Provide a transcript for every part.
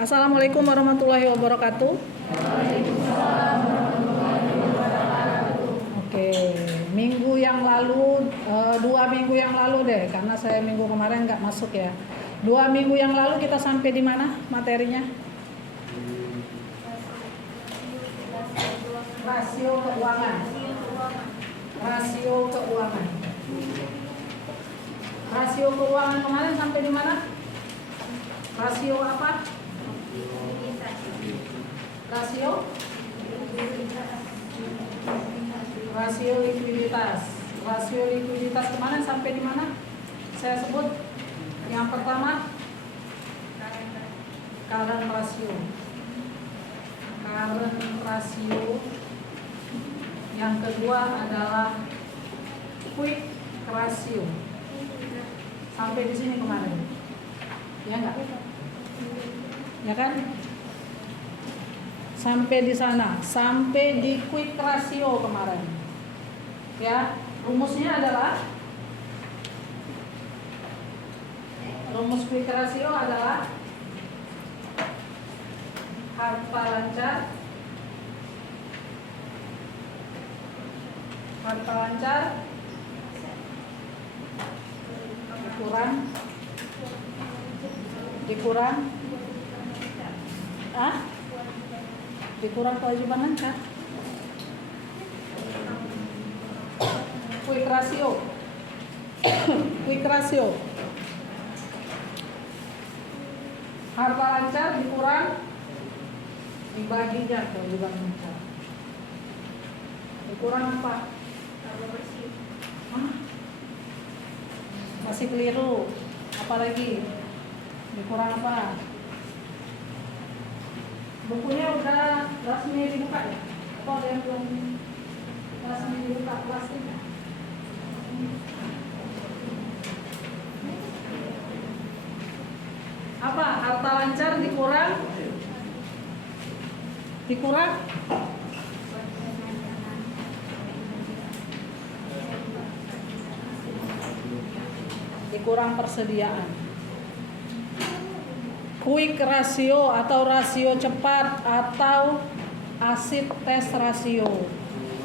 Assalamualaikum warahmatullahi wabarakatuh. Oke, minggu yang lalu, 2 minggu yang lalu deh, karena saya minggu kemarin nggak masuk ya. 2 minggu yang lalu kita sampai di mana materinya? Rasio keuangan. Rasio keuangan. Rasio keuangan kemarin sampai di mana? Rasio apa? Rasio likuiditas. Rasio likuiditas kemarin sampai di mana? Saya sebut yang pertama current ratio. Current ratio. Yang kedua adalah quick ratio. Sampai di sini kemarin. Ya enggak? Ya kan? Sampai di sana, sampai di quick ratio kemarin. Ya, rumusnya adalah rumus quick ratio adalah harta lancar dikurang kewajiban lancar. Quick ratio harta lancar dikurang dibaginya kewajiban lancar. Dikurang apa? Masih keliru. Apalagi dikurang apa? Bukunya udah resmi dibuka ya? Atau ada yang belum resmi dibuka plastiknya? Apa? Harta lancar dikurang persediaan. Quick ratio atau rasio cepat atau acid test ratio.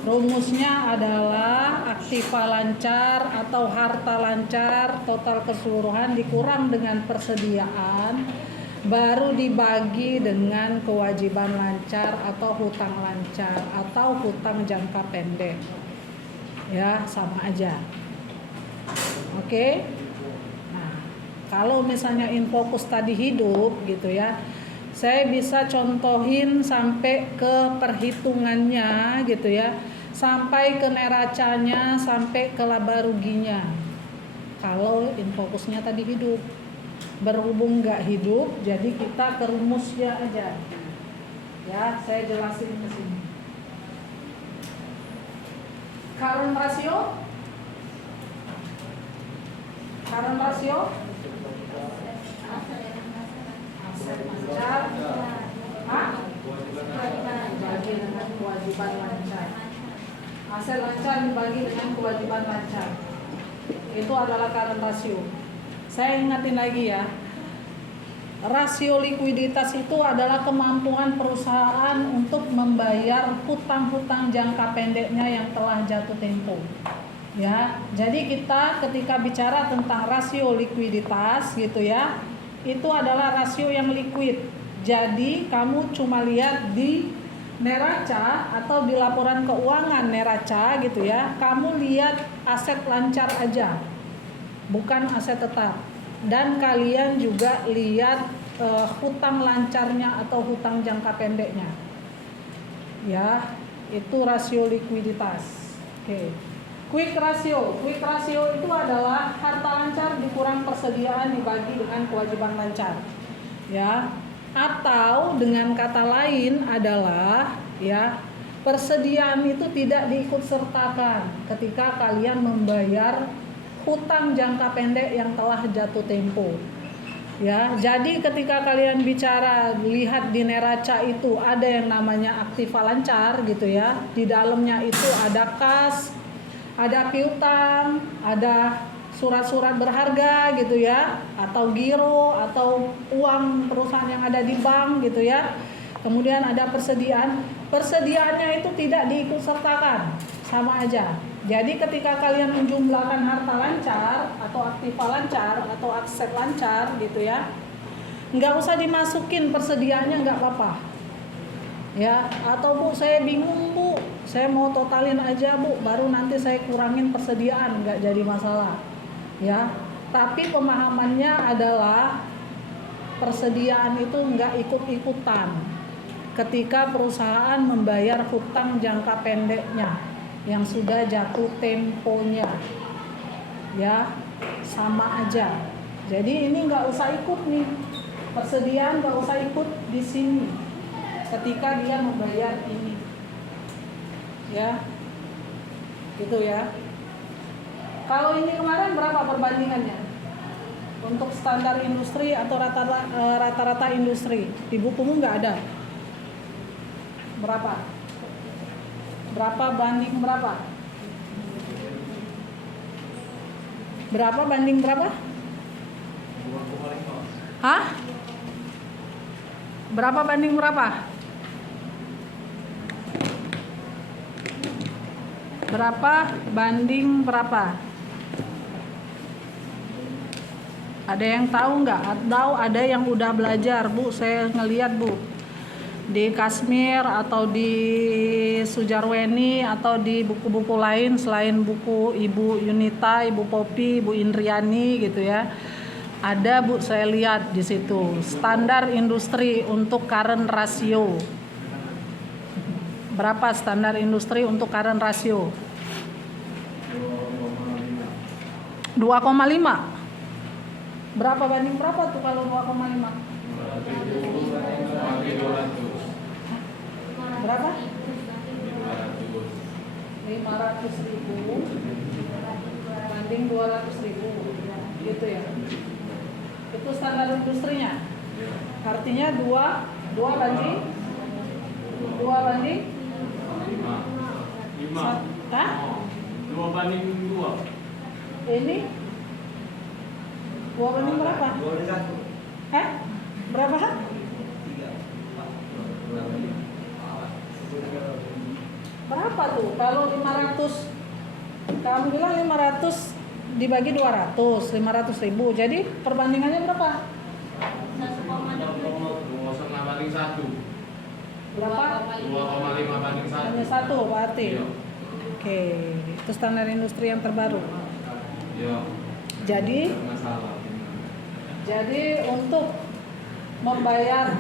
Rumusnya adalah aktiva lancar atau harta lancar total keseluruhan dikurang dengan persediaan baru dibagi dengan kewajiban lancar atau hutang lancar atau hutang jangka pendek. Ya, sama aja. Oke. Kalau misalnya Infokus tadi hidup gitu ya, saya bisa contohin sampai ke perhitungannya gitu ya, sampai ke neracanya, sampai ke laba ruginya. Kalau Infokusnya tadi hidup, berhubung nggak hidup, jadi kita ke rumusnya aja. Ya, saya jelasin ke sini. Current ratio aset lancar dibagi dengan kewajiban lancar. Aset lancar dibagi dengan kewajiban lancar. Itu adalah current ratio. Saya ingatin lagi ya. Rasio likuiditas itu adalah kemampuan perusahaan untuk membayar hutang-hutang jangka pendeknya yang telah jatuh tempo. Ya, jadi kita ketika bicara tentang rasio likuiditas gitu ya, itu adalah rasio yang liquid. Jadi kamu cuma lihat di neraca atau di laporan keuangan neraca gitu ya, kamu lihat aset lancar aja, bukan aset tetap. Dan kalian juga lihat hutang lancarnya atau hutang jangka pendeknya. Ya, itu rasio likuiditas. Oke. Quick ratio itu adalah harta lancar dikurang persediaan dibagi dengan kewajiban lancar. Ya. Atau dengan kata lain adalah ya, persediaan itu tidak diikutsertakan ketika kalian membayar hutang jangka pendek yang telah jatuh tempo. Ya, jadi ketika kalian bicara lihat di neraca itu ada yang namanya aktiva lancar gitu ya. Di dalamnya itu ada kas, ada piutang, ada surat-surat berharga gitu ya, atau giro atau uang perusahaan yang ada di bank gitu ya. Kemudian ada persediaannya itu tidak diikutsertakan, sama aja. Jadi ketika kalian menjumlahkan harta lancar atau aktiva lancar atau aset lancar gitu ya, nggak usah dimasukin persediaannya, nggak apa-apa ya. Atau Bu, saya bingung Bu, saya mau totalin aja Bu, baru nanti saya kurangin persediaan, nggak jadi masalah ya. Tapi pemahamannya adalah persediaan itu nggak ikut-ikutan ketika perusahaan membayar hutang jangka pendeknya yang sudah jatuh temponya ya, sama aja. Jadi ini nggak usah ikut nih, persediaan nggak usah ikut di sini ketika dia membayar ini ya, gitu ya. Kalau ini kemarin berapa perbandingannya untuk standar industri atau rata-rata industri? Di bukumu nggak ada. Berapa? Berapa banding berapa? Berapa banding berapa? 2,5. Hah? Berapa banding berapa? Berapa banding berapa? Ada yang tahu nggak? Atau ada yang udah belajar, Bu? Saya ngelihat Bu, di Kashmir atau di Sujarweni atau di buku-buku lain selain buku Ibu Yunita, Ibu Popi, Ibu Indriani gitu ya. Ada Bu, saya lihat di situ standar industri untuk current ratio. Berapa standar industri untuk current ratio? 2,5. Berapa banding berapa tuh kalau 2,5? Berapa? 500.000 banding 200.000 gitu ya. Itu standar industrinya. Artinya 2 banding 5. Hah? 2 banding 2. Ini 2 banding berapa? 2:1. Berapa? Berapa tuh? Kalau 500, kamu bilang 500 dibagi 200, 500.000. Jadi perbandingannya berapa? 2,5 banding 1. Berapa? 2,5 banding 1. Hanya 1 berarti. Iya. Oke, itu standar industri yang terbaru. Iya. Jadi untuk membayar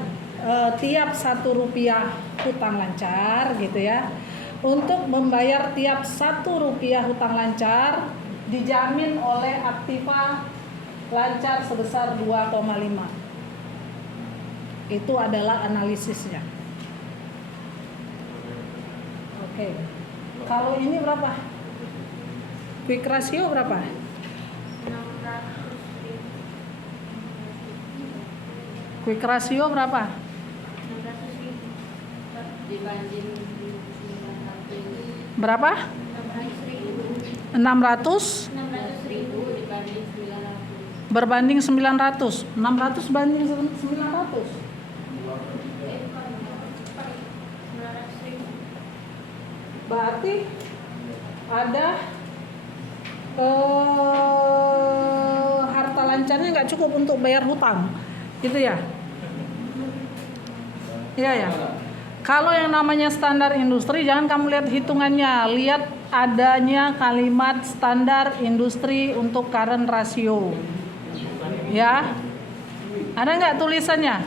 tiap 1 rupiah hutang lancar gitu ya, untuk membayar tiap 1 rupiah hutang lancar dijamin oleh aktiva lancar sebesar 2,5. Itu adalah analisisnya. Oke. Kalau ini berapa? Quick ratio berapa? 600.000. Quick ratio berapa? 600.000 dibanding 900. Berapa? 600.000. 600 600.000 dibanding 900. berbanding 900. 600 banding 900. 900.000. Berarti ada harta lancarnya nggak cukup untuk bayar hutang, gitu ya? Iya ya. Kalau yang namanya standar industri, jangan kamu lihat hitungannya, lihat adanya kalimat standar industri untuk current ratio. Ya, ada nggak tulisannya?